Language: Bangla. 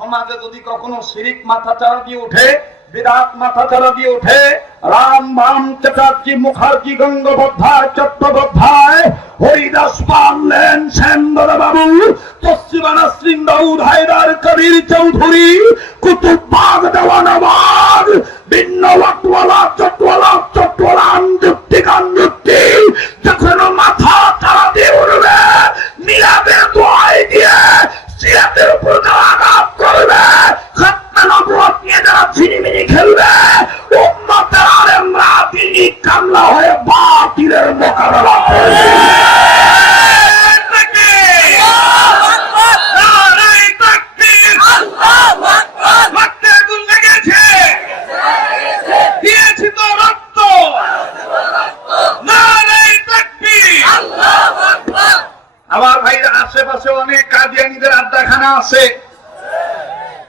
সমাজে যদি কখনো শিরিক মাথাচাড়া দিয়ে ওঠে, বিদাত মাথাচাড়া দিয়ে ওঠে, রাম বাম চ্যাটার্জি মুখার্জি গঙ্গোপাধ্যায় চট্টোপাধ্যায় হরিদাস পাল লেন সেনদর বাবু পশ্চিমা নাসরিন দাউদ হায়দার কবির চৌধুরী কুতুববাগ দেওয়ানাবাগ ভিন্ন ওয়াটওয়ালা চটওয়ালা যুক্তি যখন মাথা চাড়া দিয়ে উঠবে মিলাদের দোয়াই দিয়ে সিরাতের উপর আঘাত করবে, খতমে নবুয়ত নিয়ে যারা ঝিনিমিনি খেলবে, উম্মতের আলেমরা দিনী কামলা হয়ে বাতিলের মোকাবেলা করবে। আমার ভাইরা আশেপাশে অনেক কাদিয়ানীদের আড্ডাখানা আছে।